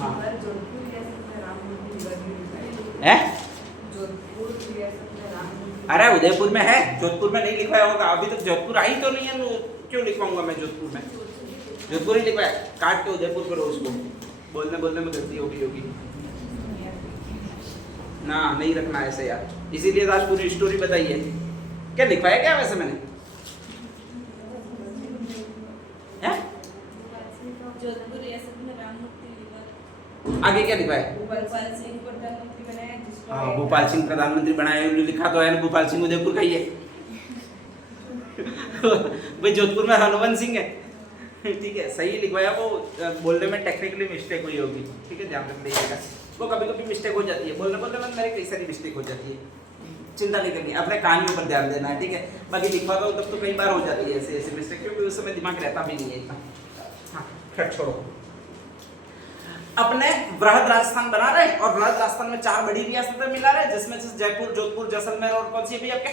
हाँ जोधपुर रियासत में राम मूर्ति विवाद भी लिखा है। जोधपुर रियासत में राम मूर्ति अरे उदयपुर में है, जोधपुर में नहीं लिखवाया होगा। अभी तक जोधपुर आई तो नहीं है, क्यों लिखवाऊंगा मैं जोधपुर में? जोधपुर ही लिखवाया, काट के उदयपुर करो उसको। बोलने बोलने में गलती होगी ना, नहीं रखना ऐसे यार। इसीलिए आज पूरी स्टोरी बताइए, क्या लिखवाया क्या वैसे मैंने? है जोधपुर रियासत में राम मूर्ति विवाद। आगे क्या लिखवाया? भोपाल सिंह प्रधानमंत्री बनाया जिसको हाँ, भोपाल सिंह प्रधानमंत्री बनाए, लिखा तो है ना, भोपाल सिंह उदयपुर का ही है। भाई जोधपुर में हनुमान सिंह है। ठीक है, सही लिखवाया। वो बोलने में टेक्निकली मिस्टेक हुई होगी, ठीक है, ध्यान रख लीजिएगा। वो कभी कभी मिस्टेक हो जाती है, बोलने बोलने में मेरे कई सारी मिस्टेक हो जाती है, चिंता नहीं करनी, अपने कहानियों पर ध्यान देना है, ठीक है। बाकी लिखवाता हूँ तब तो कई बार हो जाती है ऐसे ऐसे मिस्टेक, क्योंकि उस समय दिमाग रहता भी नहीं है इतना। हाँ खैर छोड़ो। अपने वृहद राजस्थान बना रहे, और वृहद राजस्थान में 4 बड़ी रियासतें मिला रहे, जिसमें से जयपुर, जोधपुर, जैसलमेर और कौन सी है भी आपके?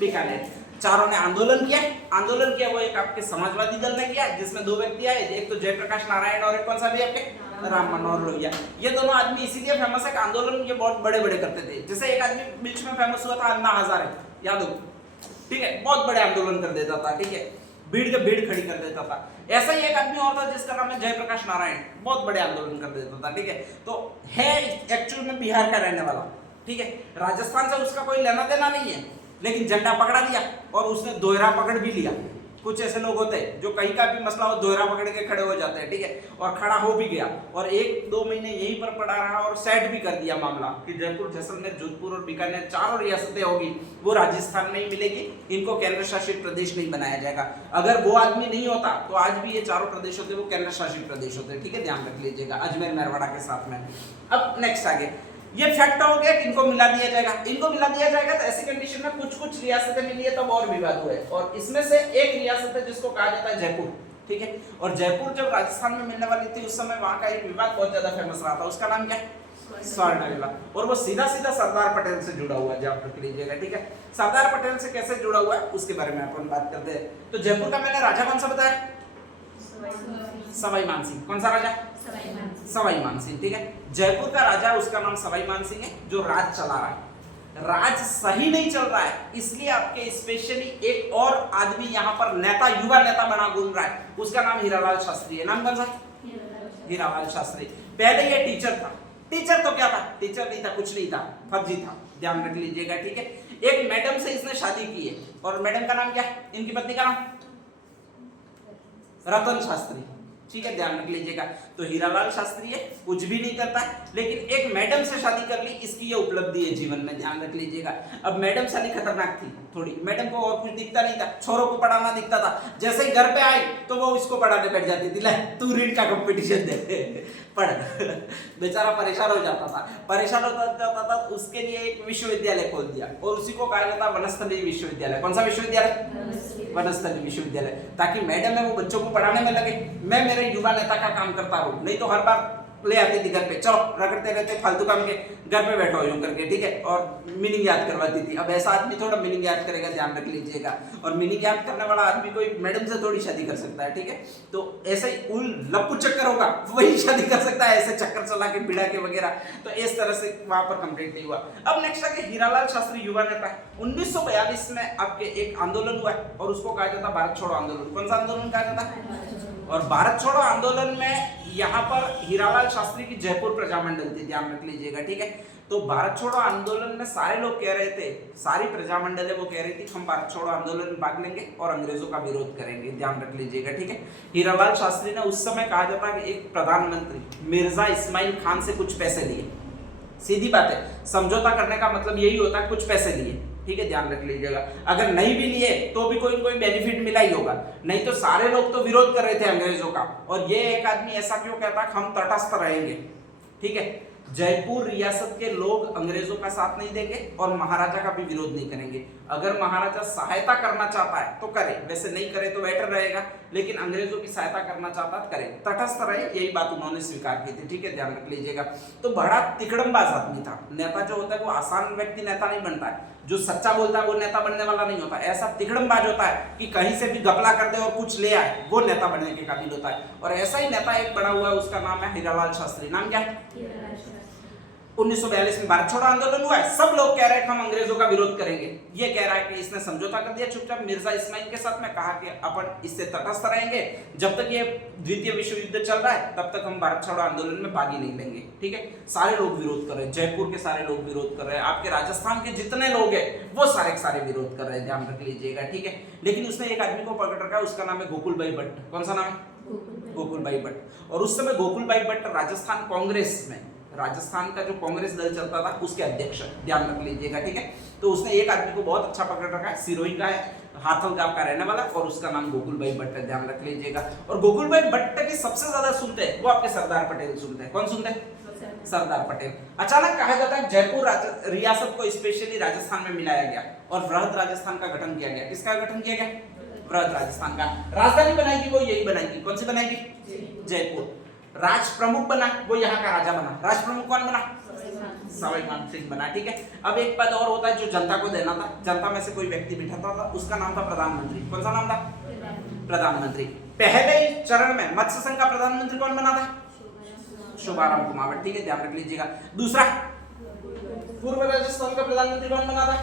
बीकानेर। चारों ने आंदोलन किया। आंदोलन किया वो एक आपके समाजवादी दल ने किया, जिसमें 2 व्यक्ति आए, एक तो जयप्रकाश नारायण और एक कौन सा भी आपके? राम मनोहर लोहिया। ये दोनों आदमी इसीलिए फेमस है कि आंदोलन ये बहुत बड़े बड़े करते थे। जैसे एक आदमी बीच में फेमस हुआ था, अन्ना हजारे, याद हो? ठीक है, बहुत बड़े आंदोलन कर देता था, ठीक है, भीड़ के भीड़ खड़ी कर देता था। ऐसा ही एक आदमी और था जिसका नाम है जयप्रकाश नारायण, बहुत बड़े आंदोलन कर देता था, ठीक है। तो है एक्चुअल में बिहार का रहने वाला, ठीक है, राजस्थान से उसका कोई लेना देना नहीं है, लेकिन झंडा पकड़ा दिया और उसने दोहरा पकड़ भी लिया। कुछ ऐसे लोग होते हैं जो कहीं का भी मसला हो दोहरा पकड़ के खड़े हो जाते हैं, ठीक है, और खड़ा हो भी गया और 1-2 महीने यहीं पर पड़ा रहा और सेट भी कर दिया मामला कि जयपुर, जैसलमेर, जोधपुर और बीकानेर 4 रियासतें होगी, वो राजस्थान में ही मिलेगी, इनको केंद्र शासित प्रदेश नहीं बनाया जाएगा। अगर वो आदमी नहीं होता तो आज भी ये 4 प्रदेश होते, वो केंद्र शासित प्रदेश होते, ठीक है, ध्यान रख लीजिएगा, अजमेर मेरवाड़ा के साथ में। अब नेक्स्ट आगे, ये फैक्ट हो गया कि इनको मिला दिया जाएगा। इनको मिला दिया जाएगा तो ऐसी कंडीशन में कुछ रियासतें मिली है तब और विवाद हुए, और इसमें से एक रियासत है जिसको कहा जाता है जयपुर, ठीक है। और जयपुर जब राजस्थान में मिलने वाली थी उस समय वहां का एक विवाद बहुत ज्यादा फेमस रहा था, उसका नाम क्या है? स्वर्ण विवाद। और वो सीधा सीधा सरदार पटेल से जुड़ा हुआ है, जब रख लीजिएगा, ठीक है। सरदार पटेल से कैसे जुड़ा हुआ है उसके बारे में अपन बात करते हैं। तो जयपुर का मैंने राजा कौन सा बताया? सवाई मानसिंह। कौन सा राजा? सवाई मानसिंह, ठीक है। जयपुर का राजा, उसका नाम सवाई मानसिंह है, जो राज चला रहा है। राज सही नहीं चल रहा है, इसलिए आपके स्पेशली एक और आदमी यहाँ पर नेता, युवा नेता बना घूम रहा है, उसका नाम हीरालाल शास्त्री है। नाम कौन सा? हीरालाल शास्त्री। पहले ये टीचर था। टीचर तो क्या था? टीचर नहीं था, कुछ नहीं था, फर्जी था, ध्यान रख लीजिएगा, ठीक है। एक मैडम से इसने शादी की है, और मैडम का नाम क्या है? इनकी पत्नी का नाम रतन शास्त्री, ठीक है, ध्यान रख लीजिएगा। तो हीरालाल शास्त्री है, कुछ भी नहीं करता है, लेकिन एक मैडम से शादी कर ली, इसकी ये उपलब्धि है जीवन में, ध्यान रख लीजिएगा। अब मैडम साली खतरनाक थी थोड़ी, मैडम को और कुछ दिखता नहीं था, छोरों को पढ़ाना दिखता था। जैसे ही घर पे आई तो वो इसको पढ़ाने बैठ जाती थी, ले तू रीड का कंपटीशन दे, पढ़। बेचारा परेशान हो जाता था, परेशान हो जाता था, उसके लिए एक विश्वविद्यालय खोल दिया, और उसी को कहा जाता है वनस्थली विश्वविद्यालय। कौन सा विश्वविद्यालय? वनस्थली विश्वविद्यालय, ताकि मैडम है वो बच्चों को पढ़ाने में लगे, मैं मेरे युवा नेता का काम करता रहूं। नहीं तो हर बार ले आती थी घर पे, चलो रगड़ते रहते फालतू काम के, घर पे बैठो यूं करके, ठीक है, और मीनिंग याद करवाती थी। अब ऐसा आदमी थोड़ा मीनिंग याद करेगा, ध्यान रख लीजिएगा, और मीनिंग याद करने वाला आदमी कोई मैडम से थोड़ी शादी कर सकता है, ठीक है। तो ऐसे ही उल लप्पू चक्कर होगा वही शादी कर सकता है, ऐसे चक्कर चला के बिड़ा के वगैरह। तो इस तरह से वहां पर कंप्लीट नहीं हुआ। अब नेक्स्ट आगे हीरालाल शास्त्री युवा नेता। 1942 में आपके एक आंदोलन हुआ है, और उसको कहा जाता है भारत छोड़ो आंदोलन। कौन सा आंदोलन कहा जाता है? और भारत छोड़ो आंदोलन में यहाँ पर हीरालाल शास्त्री की जयपुर प्रजामंडल थी, ध्यान रख लीजिएगा, ठीक है। तो भारत छोड़ो आंदोलन में सारे लोग कह रहे थे, सारी प्रजामंडल है वो कह रही थी हम भारत छोड़ो आंदोलन में भाग लेंगे और अंग्रेजों का विरोध करेंगे, ध्यान रख लीजिएगा, ठीक है। हीरालाल शास्त्री ने उस समय कहा जाता है कि एक प्रधानमंत्री मिर्जा इस्माइल खान से कुछ पैसे लिए। सीधी बात है, समझौता करने का मतलब यही होता है, कुछ पैसे लिए, ठीक है, ध्यान रख लीजिएगा। अगर नहीं भी लिए तो भी कोई बेनिफिट मिला ही होगा, नहीं तो सारे लोग तो विरोध कर रहे थे अंग्रेजों का। और ये एक आदमी ऐसा क्यों कहता है हम तटस्थ रहेंगे, ठीक है, जयपुर रियासत के लोग अंग्रेजों का साथ नहीं देंगे और महाराजा का भी विरोध नहीं करेंगे। अगर महाराजा सहायता करना चाहता है तो करे, वैसे नहीं करे तो बेटर रहेगा, लेकिन अंग्रेजों की सहायता करना चाहता है करे, तटस्थ रहे, यही बात उन्होंने स्वीकार की थी। ठीक है, ध्यान रख लीजिएगा। तो बड़ा तिकड़मबाज आदमी था। नेता जो होता है वो आसान व्यक्ति नेता नहीं बनता है, जो सच्चा बोलता है वो नेता बनने वाला नहीं होता। ऐसा तिकड़मबाज होता है कि कहीं से भी घपला कर दे और कुछ ले आए, वो नेता बनने के काबिल होता है। और ऐसा ही नेता एक बना हुआ है, उसका नाम है हीरालाल शास्त्री। नाम क्या है? 1942 में भारत छोड़ो आंदोलन हुआ है, सब लोग कह रहे हैं कि हम अंग्रेजों का विरोध करेंगे। ये कह रहा है कि इसने समझौता कर दिया चुपचाप मिर्जा इस्माइल के साथ में, कहा कि अपन इससे तटस्थ रहेंगे, जब तक ये द्वितीय विश्व युद्ध चल रहा है तब तक हम भारत छोड़ो आंदोलन में भाग ही नहीं लेंगे। ठीक है, सारे लोग विरोध कर रहे हैं, जयपुर के सारे लोग विरोध कर रहे हैं, आपके राजस्थान के जितने लोग हैं वो सारे के सारे विरोध कर रहे हैं, ध्यान रख लीजिएगा। ठीक है, लेकिन उसने एक आदमी को पकड़ रखा है, उसका नाम है गोकुलभाई भट्ट। कौन सा नाम है? गोकुलभाई भट्ट। और उस समय गोकुलभाई भट्ट राजस्थान कांग्रेस में, राजस्थान का जो कांग्रेस दल चलता था उसके अध्यक्ष, ध्यान रख लीजिएगा। ठीक है, तो उसने एक आदमी को बहुत अच्छा पकड़ रखा है, सिरोही का है, हाथल गांव का रहने वाला, और उसका नाम गोकुलभाई भट्ट है, ध्यान रख लीजिएगा। और गोकुलभाई भट्ट की सबसे ज्यादा सुनते हैं वो आपके सरदार पटेल सुनते हैं। कौन सुनते हैं? सरदार पटेल। अचानक कहा जाता है जयपुर रियासत को स्पेशली राजस्थान में मिलाया गया और वृहद राजस्थान का गठन किया गया। किसका गठन किया गया? वृहद राजस्थान का। राजधानी बनाएगी वो यही बनाएगी, कौन सी बनाएगी? जयपुर। राज प्रमुख बना वो यहाँ का राजा बना। राज प्रमुख कौन बना? सवाई मानसिंह बना। ठीक है, अब एक पद और होता है जो जनता को देना था, जनता में से कोई व्यक्ति बिठाता था, उसका नाम था प्रधानमंत्री। कौन सा नाम था? प्रधानमंत्री। पहले चरण में मत्स्य संघ का प्रधानमंत्री कौन बना था? शोभाराम कुमावत। ठीक है, ध्यान रख लीजिएगा। दूसरा, पूर्व राजस्थान का प्रधानमंत्री कौन बना था?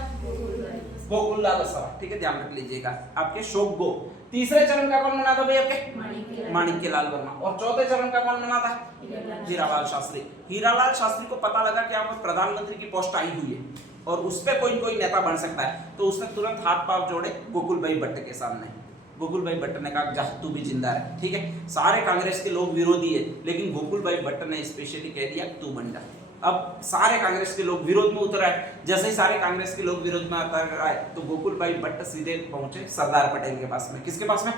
गोकुललाल सभा। ठीक है, ध्यान रख लीजिएगा, आपके शोक गो। तीसरे चरण का कौन बना था भाई? आपके माणिक्यलाल वर्मा। और चौथे चरण का कौन बना था? हीरालाल शास्त्री। हीरालाल शास्त्री को पता लगा कि यहाँ पर प्रधानमंत्री की पोस्ट आई हुई है और उस पर कोई नेता बन सकता है, तो उसने तुरंत हाथ पांव जोड़े गोकुलभाई भट्ट के सामने। गोकुलभाई भट्ट ने कहा जा तू भी जिंदा है। ठीक है, सारे कांग्रेस के लोग विरोधी है, लेकिन गोकुलभाई भट्ट ने स्पेशली कह दिया तू बन जा। अब सारे कांग्रेस के लोग विरोध में उतर आए। जैसे ही सारे कांग्रेस के लोग विरोध में उतर आए तो गोकुलभाई भट्ट सीधे पहुंचे सरदार पटेल के पास में। किसके पास में?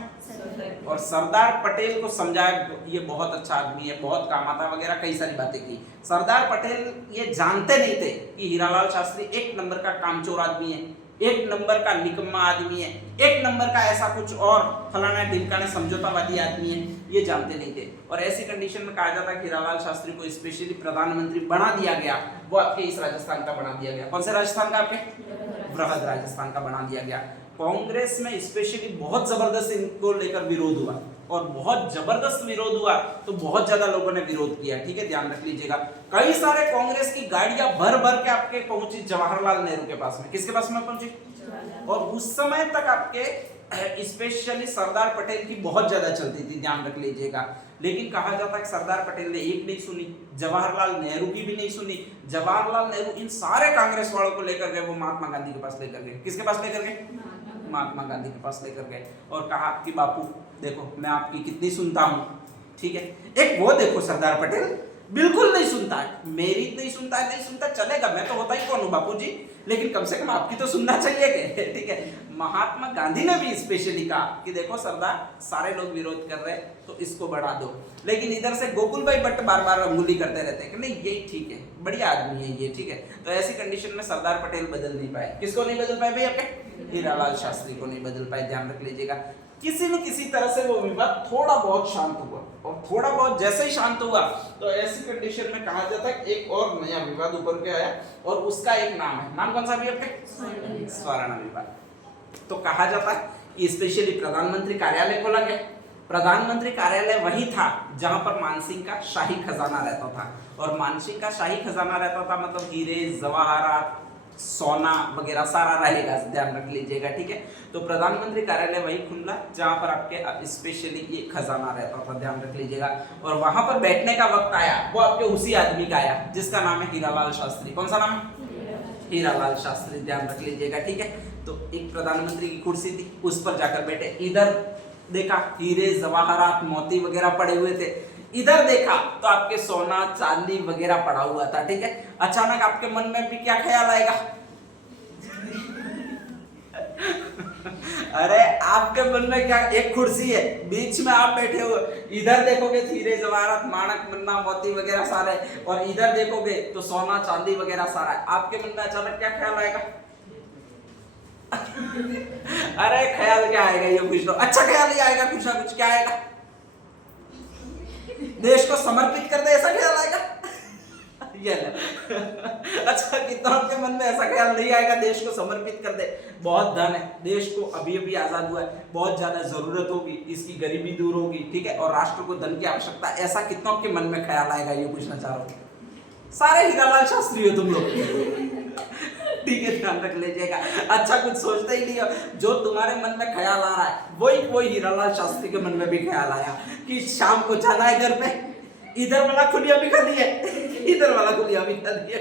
और सरदार पटेल को समझाया ये बहुत अच्छा आदमी है, बहुत काम आता वगैरह, कई सारी बातें की। सरदार पटेल ये जानते नहीं थे कि हीरालाल शास्त्री एक नंबर का कामचोर आदमी है, एक नंबर का निकम्मा आदमी है, एक नंबर का ऐसा कुछ और फलाना ढिमकाना समझौतावादी आदमी है, ये जानते नहीं थे। और ऐसी कंडीशन में कहा जाता है कि हीरालाल शास्त्री को स्पेशली प्रधानमंत्री बना दिया गया, वो आपके इस राजस्थान का बना दिया गया। कौन से राजस्थान का? आपके वृहद राजस्थान का बना दिया गया। कांग्रेस में स्पेशली बहुत जबरदस्त इनको लेकर विरोध हुआ और बहुत जबरदस्त विरोध हुआ, तो बहुत ज्यादा लोगों ने विरोध किया। ठीक है, ध्यान रख लीजिएगा। कई सारे कांग्रेस की गाड़ियां भर भर के आपके पहुंची जवाहरलाल नेहरू के पास में। किसके पास में पहुंची? और उस समय तक आपके स्पेशली सरदार पटेल की बहुत ज्यादा चलती थी, ध्यान रख लीजिएगा। लेकिन कहा जाता है कि सरदार पटेल ने एक नहीं सुनी, जवाहरलाल नेहरू की भी नहीं सुनी। जवाहरलाल नेहरू इन सारे कांग्रेस वालों को लेकर गए, वो महात्मा गांधी के पास लेकर गए। किसके पास लेकर गए? महात्मा गांधी के पास लेकर गए और कहा कि बापू देखो मैं आपकी कितनी सुनता हूं। ठीक है, एक वो देखो सरदार पटेल बिल्कुल नहीं सुनता है, मेरी नहीं सुनता है, नहीं सुनता चलेगा, मैं तो होता ही कौन हूं बापूजी, लेकिन कम से कम आपकी तो सुनना चाहिए। ठीक है, महात्मा गांधी ने भी स्पेशली कहा कि देखो सरदार सारे लोग विरोध कर रहे हैं तो इसको बढ़ा दो। लेकिन इधर से गोकुलभाई भट्ट बार बार अंगुली करते रहते हैं कि नहीं यही ठीक है, बढ़िया आदमी है ये। ठीक है, तो ऐसी कंडीशन में सरदार पटेल बदल नहीं पाए। किसको नहीं बदल पाए भाई? आपके हीरालाल शास्त्री को नहीं बदल पाए, ध्यान रख लीजिएगा। किसी न किसी तरह से वो विवाद थोड़ा बहुत शांत हुआ और थोड़ा बहुत जैसे ही शांत हुआ तो ऐसी कंडीशन में कहा जाता है एक और नया विवाद ऊपर के आया और उसका एक नाम है। नाम कौन सा भी आपके? स्वर्ण विवाद। तो कहा जाता है कि स्पेशली प्रधानमंत्री कार्यालय खोला गया। प्रधानमंत्री कार्यालय वही था जहां पर मानसिंह का शाही खजाना रहता था, और मानसिंह का शाही खजाना रहता था मतलब हीरे जवाहरात सोना वगैरह सारा रहेगा, ध्यान रख लीजिएगा। ठीक है, तो प्रधानमंत्री कार्यालय वही खुला जहां पर आपके स्पेशली ये खजाना रहता था, ध्यान रख लीजिएगा। और वहां पर बैठने का वक्त आया वो आपके उसी आदमी का आया जिसका नाम है हीरालाल शास्त्री। कौन सा नाम है? हीरालाल शास्त्री, ध्यान रख लीजिएगा। ठीक है, तो एक प्रधानमंत्री की कुर्सी थी, उस पर जाकर बैठे। इधर देखा हीरे जवाहरात मोती वगैरह पड़े हुए थे, इधर देखा तो आपके सोना चांदी वगैरह पड़ा हुआ था। ठीक है, अचानक आपके मन में भी क्या ख्याल आएगा? अरे आपके मन में क्या, एक कुर्सी है बीच में आप बैठे हुए, इधर देखोगे हीरे जवाहरात माणक मन्ना मोती वगैरह सारे, और इधर देखोगे तो सोना चांदी वगैरह सारा है। आपके मन में अचानक क्या ख्याल आएगा? अरे ख्याल क्या आएगा ये पूछ लो, अच्छा ख्याल ही आएगा, कुछ ना कुछ। क्या आएगा? देश को समर्पित कर दे, ऐसा ख्याल आएगा? ये अच्छा, कितना आपके मन में ऐसा ख्याल नहीं आएगा देश को समर्पित कर दे? बहुत धन है, देश को अभी अभी आजाद हुआ है, बहुत ज्यादा जरूरत होगी, इसकी गरीबी दूर होगी, ठीक है, और राष्ट्र को धन की आवश्यकता, ऐसा कितना के मन में ख्याल आएगा ये पूछना चाह रहा हूँ। सारे हीरालाल शास्त्री हो तुम लोग, ठीक है, ध्यान रख लीजिएगा। अच्छा, कुछ सोचते ही नहीं हो, जो तुम्हारे मन में ख्याल आ रहा है वही हीरालाल शास्त्री के मन में भी ख्याल आया कि शाम को जाना है घर पे, इधर वाला खुलिया भी खाली है, इधर वाला खुलिया भी खाली है,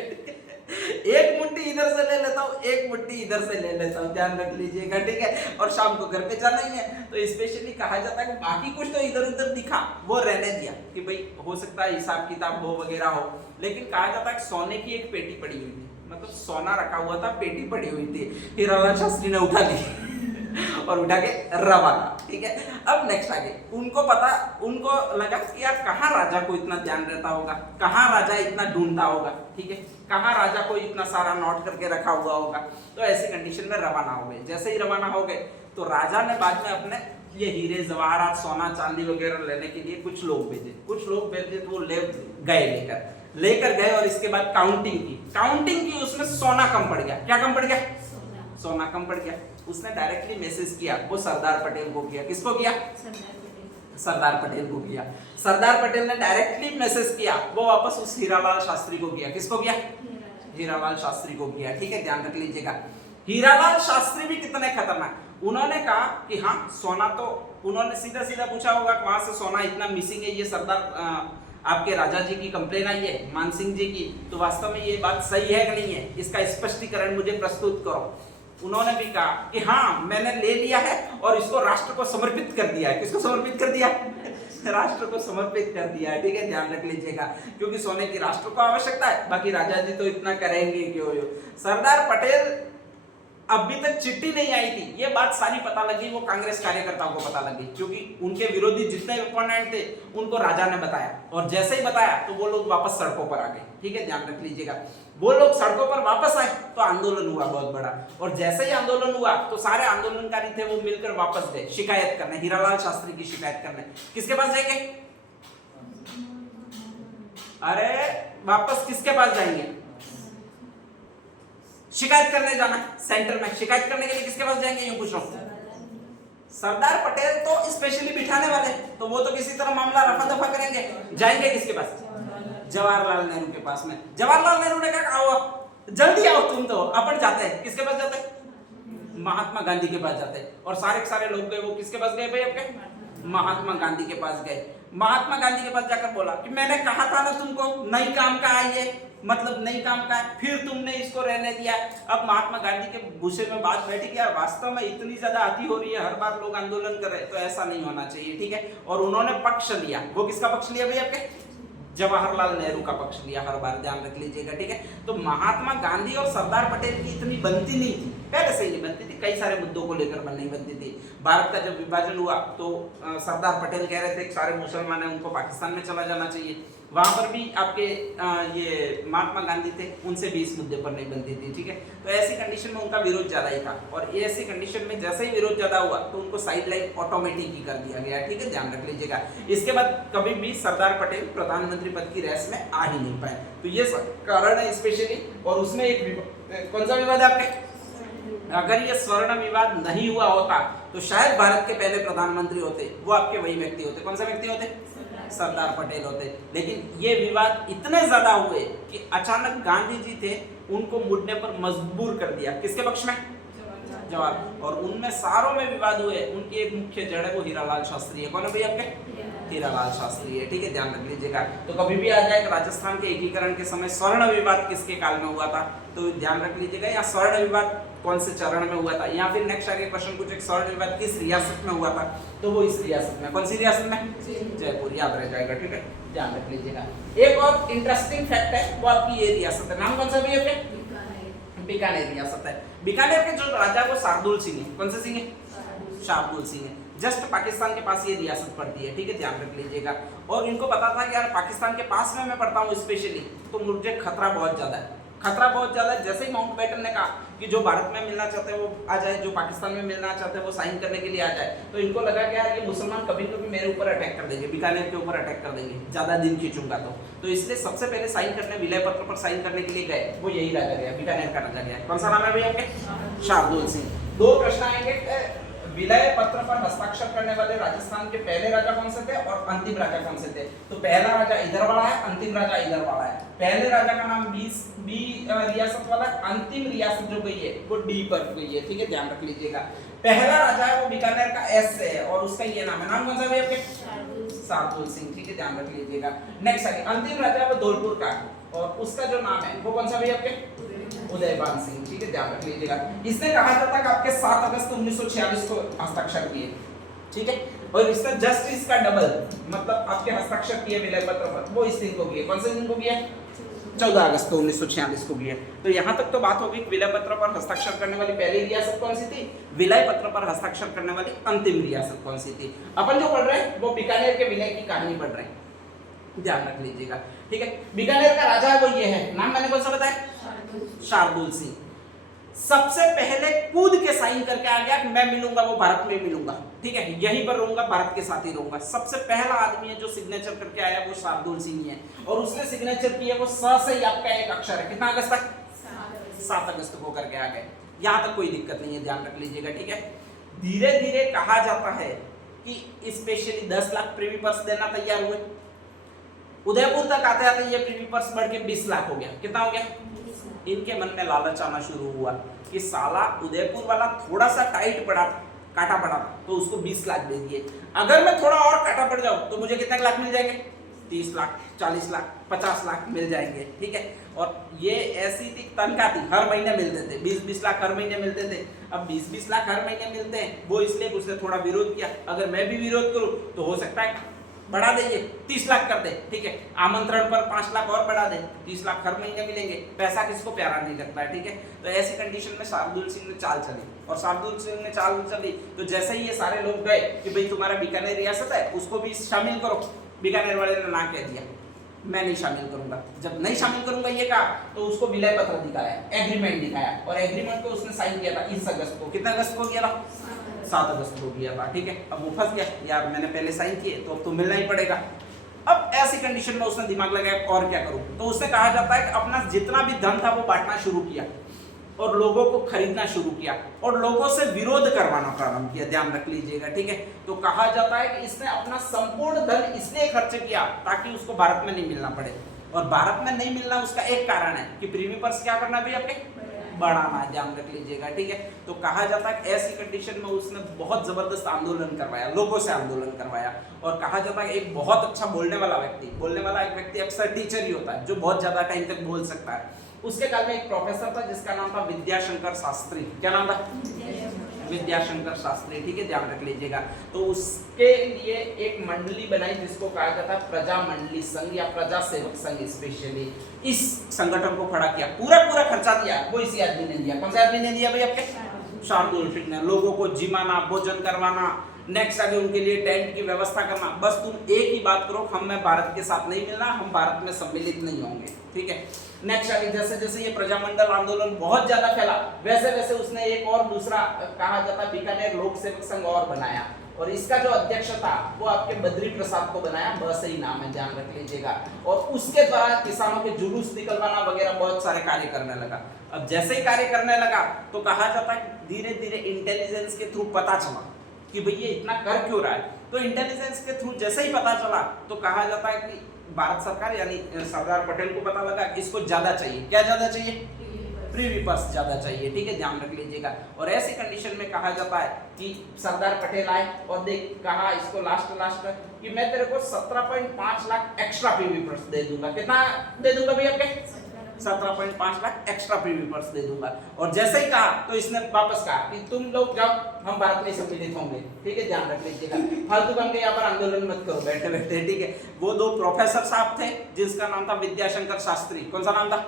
एक मुट्ठी इधर से ले लेता हूँ, एक मुट्ठी इधर से ले लेता हूँ, ध्यान रख लीजिएगा, ठीक है। और शाम को घर पे जाना ही है, तो स्पेशली कहा जाता है कि बाकी कुछ तो इधर उधर दिखा, वो रहने दिया कि भाई हो सकता है हिसाब किताब हो वगैरह हो, लेकिन कहा जाता है कि सोने की एक पेटी पड़ी हुई थी, मतलब सोना रखा हुआ था, पेटी पड़ी हुई थी, हीरालाल शास्त्री ने उठा ली और उठा के रवाना, ठीक है। अब नेक्स्ट आगे, उनको लगा कि यार कहाँ राजा को इतना ध्यान रहता होगा, कहाँ राजा इतना ढूंढता होगा, ठीक है, कहाँ राजा को इतना सारा नोट करके रखा हुआ होगा। तो ऐसी कंडीशन में रवाना हो गए। जैसे ही रवाना हो गए तो राजा ने बाद में अपने ये हीरे जवाहरात सोना चांदी वगैरह लेने के लिए कुछ लोग भेजे, तो वो लेकर गए और इसके बाद काउंटिंग की, उसमें सोना कम पड़ गया। क्या कम पड़ गया? सोना कम पड़ गया। उसने डायरेक्टली मैसेज किया, वो सरदार पटेल को किया। किसको किया? सरदार पटेल को किया। सरदार पटेल ने डायरेक्टली मैसेज किया, वो वापस उस हीरालाल शास्त्री को किया। किसको किया? हीरालाल शास्त्री को किया, ठीक है, ध्यान रख लीजिएगा। हीरालाल शास्त्री भी कितने खतरनाक, उन्होंने कहा कि हाँ सोना, तो उन्होंने सीधा सीधा पूछा होगा कि वहां से सोना इतना मिसिंग है, ये सरदार आपके राजा जी की कंप्लेन आई है, मान सिंह जी की, तो वास्तव में ये बात सही है कि नहीं है, इसका स्पष्टीकरण मुझे प्रस्तुत करो। उन्होंने भी कहा कि हाँ मैंने ले लिया है और इसको राष्ट्र को समर्पित कर दिया है। किसको समर्पित कर दिया? राष्ट्र को समर्पित कर दिया है, ठीक है, ध्यान रख लीजिएगा, क्योंकि सोने की राष्ट्र को आवश्यकता है, बाकी राजा जी तो इतना करेंगे क्यों। सरदार पटेल अभी तक चिट्ठी नहीं आई थी, ये बात सारी पता लगी वो कांग्रेस कार्यकर्ताओं को पता लगी, क्योंकि उनके विरोधी जितने ओपोनेंट थे उनको राजा ने बताया, और जैसे ही बताया तो वो लोग वापस सड़कों पर आ गए, ठीक है, ध्यान रख लीजिएगा। वो लोग सड़कों पर वापस आए तो आंदोलन हुआ बहुत बड़ा, और जैसे ही आंदोलन हुआ तो सारे आंदोलनकारी थे वो मिलकर वापस गए शिकायत करने, हीरालाल शास्त्री की शिकायत करने। किसके पास जाएंगे? अरे वापस किसके पास जाएंगे? शिकायत करने जाना, सेंटर में शिकायत करने के लिए किसके पास जाएंगे, यूं पूछ रहा हूं। सरदार पटेल तो स्पेशली बिठाने वाले, तो वो तो किसी तरह मामला रफा दफा करेंगे, जाएंगे किसके पास? जवाहरलाल नेहरू के पास में। जवाहरलाल नेहरू ने कहा आओ जल्दी आओ तुम, तो अपन जाते हैं। किसके पास जाते हैं? महात्मा गांधी के पास जाते हैं। और सारे के सारे लोग गए, वो किसके पास गए भाई? आपके महात्मा गांधी के पास गए। महात्मा गांधी के पास जाकर बोला कि मैंने कहा था ना तुमको नई काम का आई है, मतलब नई काम का है, फिर तुमने इसको रहने दिया। अब महात्मा गांधी के गुस्से में बात बैठी कि वास्तव में इतनी ज्यादा अति हो रही है, हर बार लोग आंदोलन कर रहे हैं, तो ऐसा नहीं होना चाहिए, ठीक है। और उन्होंने पक्ष लिया। वो किसका पक्ष लिया भाई? आपके जवाहरलाल नेहरू का पक्ष लिया, हर बार ध्यान रख लीजिएगा, ठीक है। तो महात्मा गांधी और सरदार पटेल की इतनी बनती नहीं थी, पहले से ही नहीं बनती थी, कई सारे मुद्दों को लेकर नहीं बनती थी। भारत का जब विभाजन हुआ तो सरदार पटेल कह रहे थे कि सारे मुसलमान हैं उनको पाकिस्तान में चला जाना चाहिए, वहां पर भी आपके ये महात्मा गांधी थे, उनसे भी इस मुद्दे पर नहीं बनती थी, ठीक है। तो ऐसी कंडीशन में उनका विरोध ज्यादा ही था, और ऐसी कंडीशन में जैसे ही विरोध ज्यादा हुआ तो उनको साइड लाइन ऑटोमेटिक ही कर दिया गया, ठीक है, ध्यान रख लीजिएगा। इसके बाद कभी भी सरदार पटेल प्रधानमंत्री पद की रेस में आ ही नहीं पाए, तो ये कारण है स्पेशली। और उसमें एक कौन सा विवाद है आपके? अगर ये स्वर्ण विवाद नहीं हुआ होता तो शायद भारत के पहले प्रधानमंत्री होते, वो आपके वही व्यक्ति होते। कौन सा व्यक्ति होते? सरदार पटेल होते। लेकिन ये विवाद इतने ज्यादा हुए कि अचानक गांधी जी थे उनको मुड़ने पर मजबूर कर दिया। किसके पक्ष में? जवाहर। और उनमें सारों में विवाद हुए, उनकी एक मुख्य जड़ है वो हीरालाल शास्त्री है। कौन है भैया आपके? हीरालाल शास्त्री है, ठीक है, ध्यान रख लीजिएगा। तो कभी भी आ जाए राजस्थान के एकीकरण के समय स्वर्ण विवाद किसके काल में हुआ था, तो ध्यान रख लीजिएगा। या स्वर्ण विवाद कौन से चरण में हुआ था, या फिर नेक्स्ट आगे क्वेश्चन पूछे स्वर्ण विवाद किस रियासत में हुआ था, तो वो इस रियासत में। कौन सी रियासत में? जयपुर, याद रह जाएगा, ठीक है, ध्यान रख लीजिएगा। एक और इंटरेस्टिंग फैक्ट है, वो आपकी ये रियासत है, नाम कौन सा भी है? बीकानेर रियासत है। बीकानेर के जो राजा वो शार्दुल सिंह है। कौन से सिंह है? शार्दुल सिंह है। जस्ट पाकिस्तान के पास ये रियासत पड़ती है, ठीक है, ध्यान रख लीजिएगा। और इनको पता था कि यार पाकिस्तान के पास में मैं पढ़ता हूँ स्पेशली, तो मुझे खतरा बहुत ज्यादा है, खतरा बहुत ज्यादा है। जैसे ही माउंटबेटन ने कहा कि जो भारत में मिलना चाहते हैं वो आ जाए, जो पाकिस्तान में मिलना चाहते हैं वो साइन करने के लिए आ जाए, तो इनको लगा कि यार ये मुसलमान कभी कभी मेरे ऊपर अटैक कर देंगे, बीकानेर के ऊपर अटैक कर देंगे, ज्यादा दिन खींचूंगा तो इसलिए सबसे पहले साइन करने, विलय पत्र पर साइन करने के लिए गए वो यही राजा गया, बीकानेर का राजा गया। कौन सा नाम है भैया आपके? शार्दुल सिंह। दो प्रश्न आएंगे, विलय पत्र पर हस्ताक्षर करने वाले राजस्थान के पहले राजा कौन से थे और अंतिम राजा कौन से थे? तो पहला राजा इधर वाला है, अंतिम राजा इधर वाला है। पहले राजा का नाम बी रियासत वाला, अंतिम रियासत जो गई है वो डी पर गई है, ठीक है, ध्यान रख लीजिएगा। पहला राजा है वो बीकानेर का एस से है और उसका ये नाम है, नाम कौन सा है आपके? शार्दुल सिंह, ठीक है, ध्यान रख लीजिएगा। नेक्स्ट आगे अंतिम राजा है वो धौलपुर का और उसका जो नाम है वो कौन सा है आपके? उदयभान सिंह, ठीक है, ध्यान रख लीजिएगा। इसने कहा जाता कि आपके 7 अगस्त 1946 को हस्ताक्षर किए, ठीक है, और इसका जस्ट इसका डबल मतलब आपके हस्ताक्षर किए विलय पत्र पर वो इस दिन को किए। कौन से दिन को किया? 14 अगस्त 1946 को किए। तो यहाँ तक तो बात होगी कि विलय पत्र पर हस्ताक्षर करने वाली पहली रियासत कौन सी थी, विलय पत्र पर हस्ताक्षर करने वाली अंतिम रियासत कौन सी थी। अपन जो पढ़ रहे हैं वो बीकानेर के विलय की कहानी पढ़ रहे हैं, ध्यान रख लीजिएगा, ठीक है। बीकानेर का राजा है वो ये है, नाम मैंने कौन सा बताया? शार्दुल सिंह। सबसे पहले कूद के साइन करके आ गया कि मैं मिलूंगा वो भारत में मिलूंगा, ठीक है, यहीं पर रहूंगा, भारत के साथ ही रहूंगा। सबसे पहला आदमी है जो सिग्नेचर करके आया वो शार्दुल सिंह ही है और उसने सिग्नेचर किया वो स से आपका एक अक्षर है, कितना अगस्त तक? 7 अगस्त को करके आ गए। यहां तक कोई दिक्कत नहीं है, ध्यान रख लीजिएगा, ठीक है। धीरे धीरे कहा जाता है कि स्पेशली 10 लाख प्रीवी पर्स देना तैयार हुए। उदयपुर तक आते आते ये प्रीवी पर्स बढ़ के 20 लाख हो गया। कितना हो गया? इनके मन में लालच आना शुरू हुआ कि साला उदयपुर वाला थोड़ा सा टाइट पड़ा, काटा पड़ा, तो उसको 20 लाख दे दिए। अगर मैं थोड़ा और काटा पड़ जाऊं तो मुझे कितने लाख मिल जाएंगे? 30 लाख, 40 लाख, 50 लाख मिल जाएंगे, ठीक है। और ये ऐसी थी तनख्वाह थी, हर महीने मिलते थे, 20-20 लाख हर महीने मिलते थे। अब 20-20 लाख हर महीने मिलते हैं वो इसलिए उसने थोड़ा विरोध किया। अगर मैं भी विरोध करूं तो हो सकता है बढ़ा देंगे, 30 लाख कर दे, ठीक है, आमंत्रण पर 5 लाख और बढ़ा दे, 30 लाख हर महीने मिलेंगे। पैसा किसको प्यारा नहीं लगता है, ठीक है। तो ऐसी कंडीशन में शार्दुल सिंह ने चाल चली और शार्दुल सिंह ने चाल चली तो जैसे ही ये सारे लोग गए कि भाई तुम्हारा बीकानेर रियासत है उसको भी शामिल करो, बीकानेर वाले ने ना कह दिया, मैं नहीं शामिल करूंगा। जब नहीं शामिल करूंगा ये कहा तो उसको विलय पत्र दिखाया, एग्रीमेंट दिखाया और एग्रीमेंट को उसने साइन किया था इस अगस्त को। कितना अगस्त को किया था? 7 अगस्त को किया था, ठीक है। अब वो फंस गया, यार मैंने पहले साइन किए तो अब तो मिलना ही पड़ेगा। अब ऐसी कंडीशन में उसने दिमाग लगाया और क्या करूं, तो उसने कहा जाता है कि अपना जितना भी धन था वो बांटना शुरू किया और लोगों को खरीदना शुरू किया और लोगों से विरोध करवाना प्रारंभ किया, ध्यान रख लीजिएगा, ठीक है। तो कहा जाता है कि इसने अपना संपूर्ण धन इसलिए खर्च किया ताकि उसको भारत में नहीं मिलना पड़े। और भारत में नहीं मिलना उसका एक कारण है कि प्रीवी पर्स क्या करना भी आपके बढ़ाना, ध्यान रख लीजिएगा, ठीक है। तो कहा जाता है कि ऐसी कंडीशन में उसने बहुत जबरदस्त आंदोलन करवाया, लोगों से आंदोलन करवाया। और कहा जाता है एक बहुत अच्छा बोलने वाला एक व्यक्ति अक्सर टीचर ही होता है जो बहुत ज्यादा टाइम तक बोल सकता है। उसके काल में एक प्रोफेसर था जिसका नाम था विद्याशंकर शास्त्री। क्या नाम था? विद्याशंकर शास्त्री, ठीक है, ध्यान रख लीजिएगा। तो उसके लिए एक मंडली बनाई जिसको कहा जाता है प्रजा मंडली संघ या प्रजा सेवक संघ। स्पेशली इस संगठन को खड़ा किया, पूरा खर्चा दिया वो इसी आदमी ने दिया। कौन सा आदमी ने दिया भाई आपके? शार्दुल सिंह ने। लोगों को जिमाना, भोजन करवाना, नेक्स्ट आगे उनके लिए टेंट की व्यवस्था करना। बस तुम एक ही बात करो, हमें भारत के साथ नहीं मिलना, हम भारत में सम्मिलित नहीं होंगे, ठीक है। नेक्स्ट आगे जैसे जैसे ये प्रजामंडल आंदोलन बहुत ज्यादा फैला वैसे वैसे उसने एक और दूसरा कहा जाता बीकानेर लोक सेवक संघ और बनाया और इसका जो अध्यक्ष था वो आपके बद्री प्रसाद को बनाया, बस ही नाम है, ध्यान रख लीजिएगा। और उसके द्वारा किसानों के जुलूस निकलवाना वगैरह बहुत सारे कार्य करने लगा। अब जैसे ही कार्य करने लगा तो कहा जाता है धीरे धीरे इंटेलिजेंस के थ्रू पता चला कि भाई ये इतना कर क्यों रहा है। तो इंटेलिजेंस के थ्रू जैसे ही पता चला तो कहा जाता है कि भारत सरकार यानी सरदार पटेल को पता लगा कि इसको ज्यादा चाहिए। क्या ज्यादा चाहिए? प्रीवी पर्स ज्यादा चाहिए, ठीक है, ध्यान रख लीजिएगा। और ऐसी कंडीशन में कहा जाता है कि सरदार पटेल आए और देख कहा इसको लास्ट कि मैं तेरे को 17.5 लाख एक्स्ट्रा प्रीवी पर्स दे दूंगा। कितना दे दूंगा भैया आपके? 17.5 लाख एक्स्ट्रा प्रीवी पर्स दे दूंगा। और जैसे ही कहा तो इसने वापस कहा कि तुम लोग जाओ, हम भारत में सम्मिलित होंगे, ठीक है, ध्यान रख लीजिएगा। फालतू बन के यहाँ पर आंदोलन मत करो बैठे बैठे, ठीक है। वो दो प्रोफेसर साहब थे जिसका नाम था विद्याशंकर शास्त्री। कौन सा नाम था?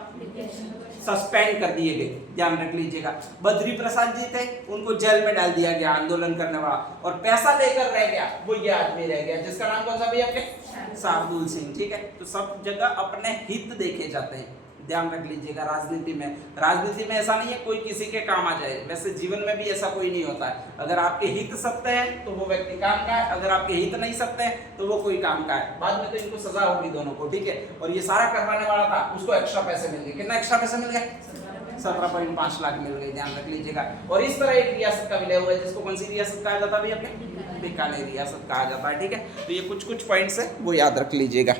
सस्पेंड कर दिए गए, ध्यान रख लीजिएगा। बद्री प्रसाद जी थे, उनको जेल में डाल दिया गया आंदोलन करने वाला। और पैसा लेकर रह गया वो ये आदमी रह गया जिसका नाम कौन सा भैया आपके? शार्दुल सिंह, ठीक है। तो सब जगह अपने हित देखे जाते हैं, ध्यान रख लीजिएगा। राजनीति में ऐसा नहीं है कोई किसी के काम आ जाए, वैसे जीवन में भी ऐसा कोई नहीं होता है। अगर आपके हित सत्य है तो वो व्यक्ति काम का है, अगर आपके हित नहीं सत्य है तो वो कोई काम का है। बाद में तो इनको सजा होगी दोनों को, ठीक है। और ये सारा करवाने वाला था, उसको एक्स्ट्रा पैसे मिल गए। कितना एक्स्ट्रा पैसे मिल गए? 17.5 लाख मिल गए, ध्यान रख लीजिएगा। और इस तरह एक रियासत का विलय हुआ है, जिसको कौन सी रियासत कहा जाता है भैया? बीकानेर रियासत कहा जाता है, ठीक है। तो ये कुछ पॉइंट्स है वो याद रख लीजिएगा।